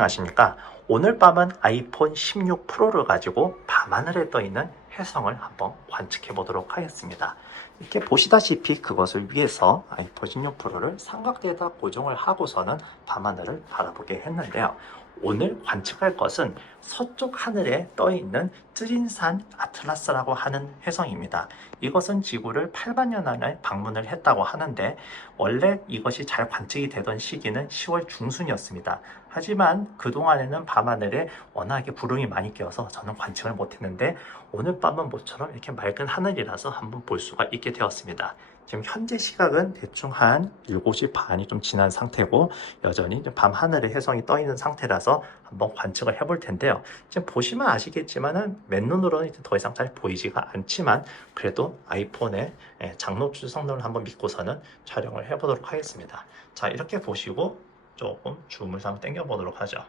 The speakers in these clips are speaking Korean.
안녕하십니까. 오늘 밤은 아이폰 16 프로를 가지고 밤하늘에 떠 있는 혜성을 한번 관측해 보도록 하겠습니다. 이렇게 보시다시피 그것을 위해서 아이폰 16 프로를 삼각대에다 고정을 하고서는 밤하늘을 바라보게 했는데요. 오늘 관측할 것은 서쪽 하늘에 떠 있는 뜨린산 아틀라스라고 하는 혜성입니다. 이것은 지구를 8만 년 안에 방문을 했다고 하는데 원래 이것이 잘 관측이 되던 시기는 10월 중순이었습니다. 하지만 그동안에는 밤하늘에 워낙에 구름이 많이 껴서 저는 관측을 못했는데 오늘 밤은 모처럼 이렇게 맑은 하늘이라서 한번 볼 수가 있게 되었습니다. 지금 현재 시각은 대충 한 7시 반이 좀 지난 상태고 여전히 밤 하늘에 혜성이 떠 있는 상태라서 한번 관측을 해볼 텐데요. 지금 보시면 아시겠지만은 맨눈으로는 더 이상 잘 보이지가 않지만 그래도 아이폰의 장노출 성능을 한번 믿고서는 촬영을 해보도록 하겠습니다. 자, 이렇게 보시고 조금 줌을 한번 당겨 보도록 하죠.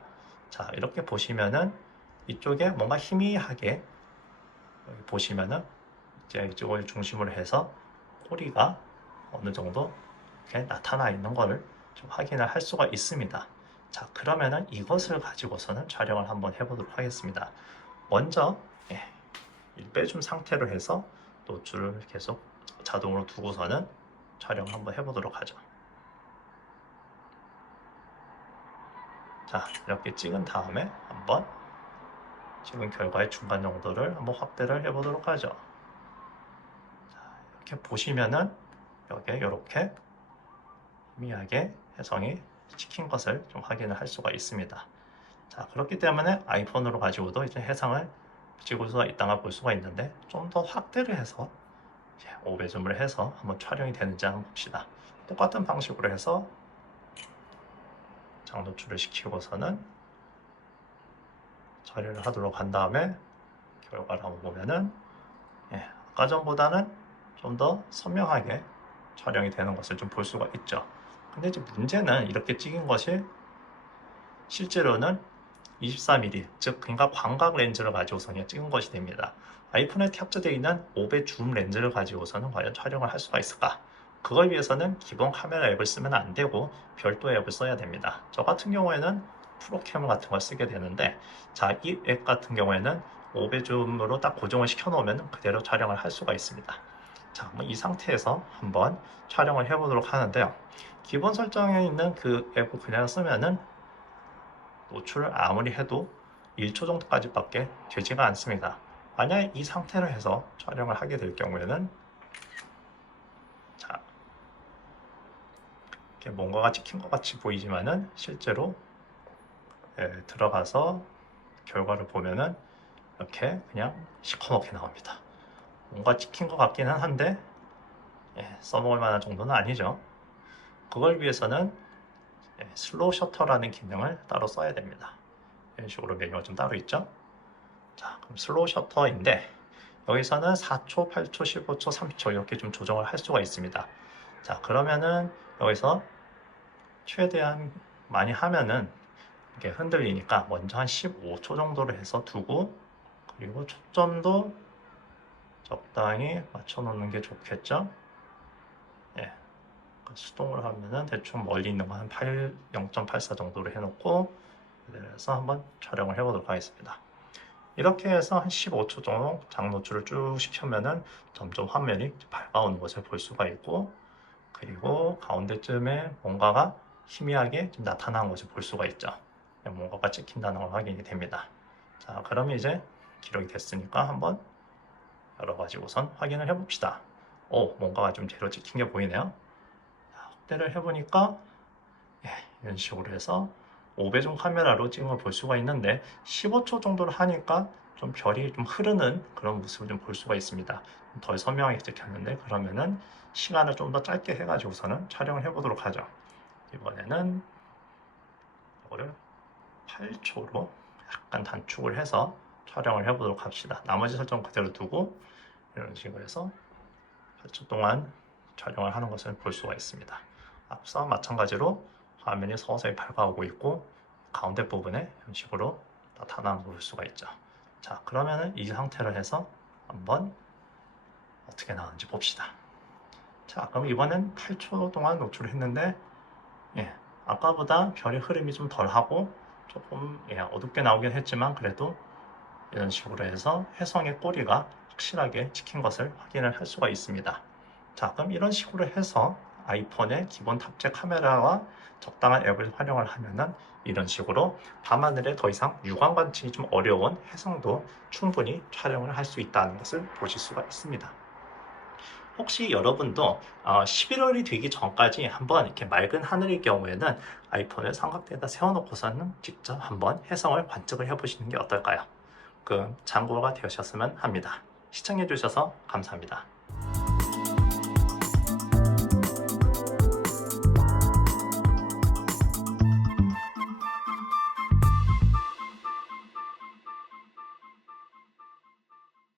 자, 이렇게 보시면은 이쪽에 뭔가 희미하게 여기 보시면은 이제 이쪽을 중심으로 해서 꼬리가 어느 정도 이렇게 나타나 있는 거를 좀 확인을 할 수가 있습니다. 자, 그러면은 이것을 가지고서는 촬영을 한번 해보도록 하겠습니다. 먼저 1배줌 상태로 해서 노출을 계속 자동으로 두고서는 촬영을 한번 해보도록 하죠. 자, 이렇게 찍은 다음에 한번 찍은 결과의 중간 정도를 한번 확대를 해보도록 하죠. 자, 이렇게 보시면은 여기에 이렇게 희미하게 혜성이 찍힌 것을 좀 확인을 할 수가 있습니다. 자, 그렇기 때문에 아이폰으로 가지고도 이제 혜성을 찍을 수가 있다가 볼 수가 있는데 좀 더 확대를 해서 5배줌을 해서 한번 촬영이 되는지 한번 봅시다. 똑같은 방식으로 해서 장노출을 시키고서는 처리를 하도록 한 다음에 결과를 한번 보면은 아까 전보다는 좀 더 선명하게 촬영이 되는 것을 좀 볼 수가 있죠. 근데 이제 문제는 이렇게 찍은 것이 실제로는 24mm, 즉 그러니까 광각 렌즈를 가지고서 찍은 것이 됩니다. 아이폰에 탑재되어 있는 5배 줌 렌즈를 가지고서는 과연 촬영을 할 수가 있을까? 그걸 위해서는 기본 카메라 앱을 쓰면 안 되고 별도 앱을 써야 됩니다. 저 같은 경우에는 프로캠 같은 걸 쓰게 되는데, 자, 이 앱 같은 경우에는 5배 줌으로 딱 고정을 시켜 놓으면 그대로 촬영을 할 수가 있습니다. 자, 이 상태에서 한번 촬영을 해보도록 하는데요. 기본 설정에 있는 그 앱을 그냥 쓰면은 노출을 아무리 해도 1초 정도까지 밖에 되지가 않습니다. 만약에 이 상태로 해서 촬영을 하게 될 경우에는 자, 이렇게 뭔가가 찍힌 것 같이 보이지만은 실제로 들어가서 결과를 보면은 이렇게 그냥 시커멓게 나옵니다. 뭔가 찍힌 것 같기는 한데 써먹을 만한 정도는 아니죠. 그걸 위해서는 슬로우 셔터라는 기능을 따로 써야 됩니다. 이런 식으로 메뉴가 좀 따로 있죠. 자, 그럼 슬로우 셔터인데 여기서는 4초, 8초, 15초, 30초 이렇게 좀 조정을 할 수가 있습니다. 자, 그러면은 여기서 최대한 많이 하면은 이렇게 흔들리니까 먼저 한 15초 정도로 해서 두고, 그리고 초점도 적당히 맞춰 놓는 게 좋겠죠. 수동으로 하면은 대충 멀리 있는 거 한 0.84 정도로 해놓고 그래서 한번 촬영을 해보도록 하겠습니다. 이렇게 해서 한 15초 정도 장노출을 쭉 시키면은 점점 화면이 밝아오는 것을 볼 수가 있고, 그리고 가운데쯤에 뭔가가 희미하게 좀 나타나는 것을 볼 수가 있죠. 뭔가가 찍힌다는 걸 확인이 됩니다. 자, 그러면 이제 기록이 됐으니까 한번 열어가지고 우선 확인을 해봅시다. 뭔가가 좀 제대로 찍힌 게 보이네요. 확대를 해보니까 이런 식으로 해서 5배중 카메라로 찍은 걸 볼 수가 있는데 15초 정도를 하니까 좀 별이 좀 흐르는 그런 모습을 좀 볼 수가 있습니다. 덜 선명하게 찍혔는데 그러면은 시간을 좀 더 짧게 해가지고서는 촬영을 해보도록 하죠. 이번에는 이거를 8초로 약간 단축을 해서 촬영을 해보도록 합시다. 나머지 설정 그대로 두고 이런 식으로 해서 8초 동안 촬영을 하는 것을 볼 수가 있습니다. 앞서 마찬가지로 화면이 서서히 밝아오고 있고 가운데 부분에 이런 식으로 나타나는 걸 볼 수가 있죠. 자, 그러면은 이 상태로 해서 한번 어떻게 나오는지 봅시다. 자, 그럼 이번엔 8초 동안 노출을 했는데 아까보다 별의 흐름이 좀 덜하고 조금 어둡게 나오긴 했지만 그래도 이런 식으로 해서 혜성의 꼬리가 확실하게 찍힌 것을 확인을 할 수가 있습니다. 자, 그럼 이런 식으로 해서 아이폰의 기본 탑재 카메라와 적당한 앱을 활용을 하면은 이런 식으로 밤하늘에 더 이상 육안 관측이 좀 어려운 혜성도 충분히 촬영을 할 수 있다는 것을 보실 수가 있습니다. 혹시 여러분도 11월이 되기 전까지 한번 이렇게 맑은 하늘일 경우에는 아이폰을 삼각대에다 세워놓고서는 직접 한번 혜성을 관측을 해보시는 게 어떨까요? 그 참고가 되셨으면 합니다. 시청해주셔서 감사합니다.